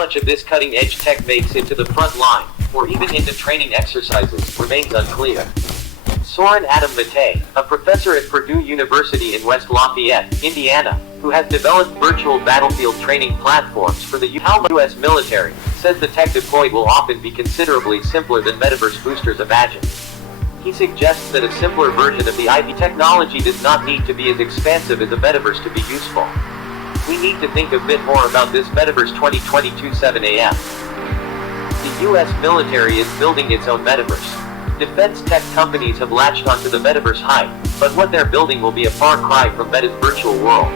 much of this cutting-edge tech makes it to the front line, or even into training exercises, remains unclear. Soren Adam Matei, a professor at Purdue University in West Lafayette, Indiana, who has developed virtual battlefield training platforms for the U.S. military, says the tech deployed will often be considerably simpler than metaverse boosters imagine. He suggests that a simpler version of the IV technology does not need to be as expansive as a metaverse to be useful. We need to think a bit more about this Metaverse 2022 7 a.m. The U.S. military is building its own metaverse. Defense tech companies have latched onto the metaverse hype, but what they're building will be a far cry from Meta's virtual world.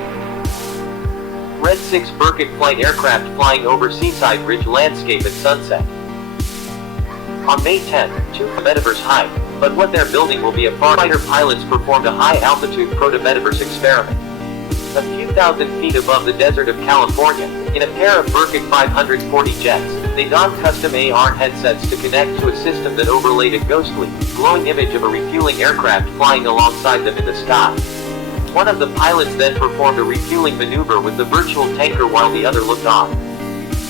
Red 6 Burkett flight aircraft flying over Seaside Ridge landscape at sunset. On May 10, two metaverse hype, but what they're building will be a far fighter pilots performed a high-altitude proto-metaverse experiment. A few thousand feet above the desert of California, in a pair of Burkett 540 jets, they donned custom AR headsets to connect to a system that overlaid a ghostly, glowing image of a refueling aircraft flying alongside them in the sky. One of the pilots then performed a refueling maneuver with the virtual tanker while the other looked on.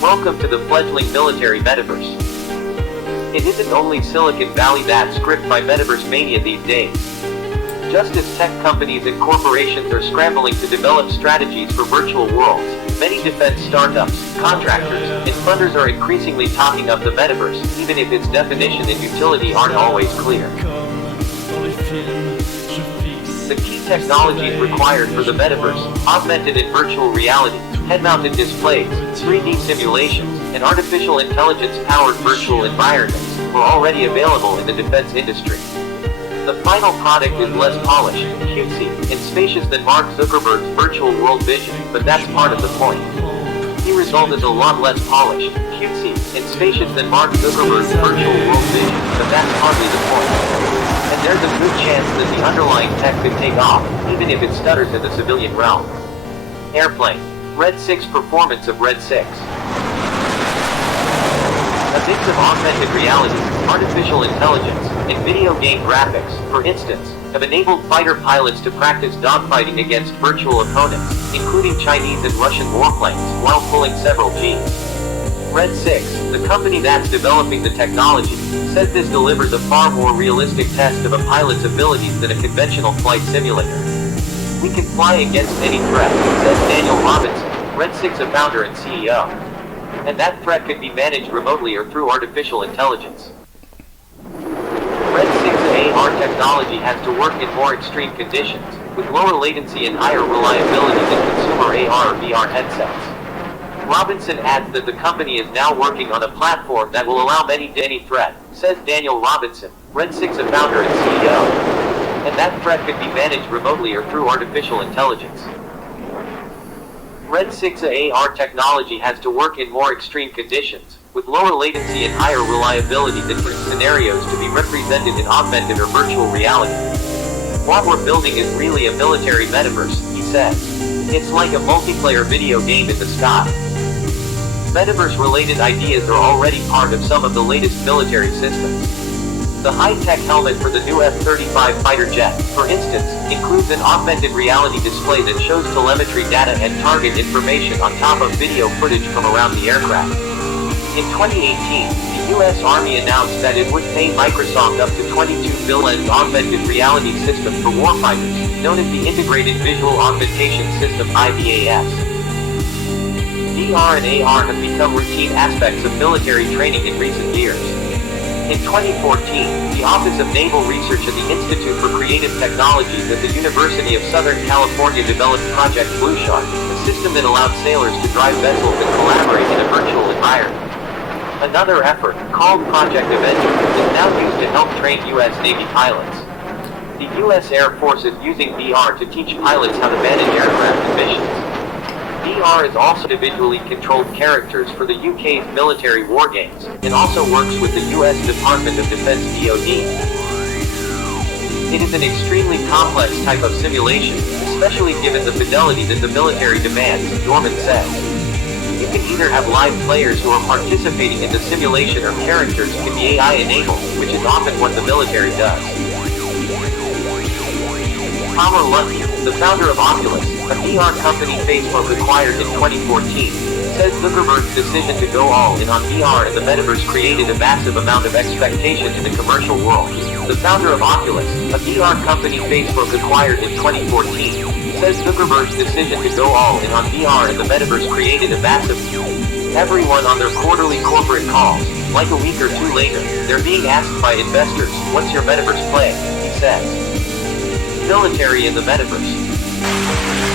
Welcome to the fledgling military metaverse. It isn't only Silicon Valley that's gripped by metaverse mania these days. Just as tech companies and corporations are scrambling to develop strategies for virtual worlds, many defense startups, contractors, and funders are increasingly talking up the metaverse, even if its definition and utility aren't always clear. The key technologies required for the metaverse, augmented and virtual reality, head-mounted displays, 3D simulations, and artificial intelligence-powered virtual environments, are already available in the defense industry. The final product is less polished, cutesy, and spacious than Mark Zuckerberg's virtual world vision, but that's part of the point. The result is a lot less polished, cutesy, and spacious than Mark Zuckerberg's virtual world vision, but that's hardly the point. And there's a good chance that the underlying tech could take off, even if it stutters in the civilian realm. Airplane. Red 6 performance of Red 6. A mix of augmented reality, artificial intelligence, and video game graphics, for instance, have enabled fighter pilots to practice dogfighting against virtual opponents, including Chinese and Russian warplanes, while pulling several Gs. Red 6, the company that's developing the technology, says this delivers a far more realistic test of a pilot's abilities than a conventional flight simulator. We can fly against any threat, says Daniel Robinson, Red 6 a founder and CEO. And that threat can be managed remotely or through artificial intelligence. Red 6 AR technology has to work in more extreme conditions, with lower latency and higher reliability than consumer AR or VR headsets. Robinson adds that the company is now working on a platform that will allow any threat, says Daniel Robinson, Red 6 a founder and CEO. And that threat could be managed remotely or through artificial intelligence. Red 6 AR technology has to work in more extreme conditions, with lower latency and higher reliability than scenarios to be represented in augmented or virtual reality. What we're building is really a military metaverse, he says. It's like a multiplayer video game in the sky. Metaverse-related ideas are already part of some of the latest military systems. The high-tech helmet for the new F-35 fighter jet, for instance, includes an augmented reality display that shows telemetry data and target information on top of video footage from around the aircraft. In 2018, the U.S. Army announced that it would pay Microsoft up to $22 billion augmented reality system for warfighters, known as the Integrated Visual Augmentation System (IVAS). VR and AR have become routine aspects of military training in recent years. In 2014, the Office of Naval Research at the Institute for Creative Technologies at the University of Southern California developed Project Blue Shark, a system that allowed sailors to drive vessels and collaborate in a virtual environment. Another effort, called Project Avenger, is now used to help train U.S. Navy pilots. The U.S. Air Force is using VR to teach pilots how to manage aircraft and missions. VR is also individually controlled characters for the UK's military war games, and also works with the US Department of Defense (DoD). It is an extremely complex type of simulation, especially given the fidelity that the military demands, Dorman says. You can either have live players who are participating in the simulation or characters can be AI-enabled, which is often what the military does. Palmer Luckey, The founder of Oculus, a VR company Facebook acquired in 2014, says Zuckerberg's decision to go all in on VR and the metaverse created a massive amount of expectation in the commercial world. The founder of Oculus, a VR company Facebook acquired in 2014, says Zuckerberg's decision to go all in on VR and the metaverse created a massive... Everyone on their quarterly corporate calls, like a week or two later, they're being asked by investors, what's your metaverse play? He says. Military in the metaverse.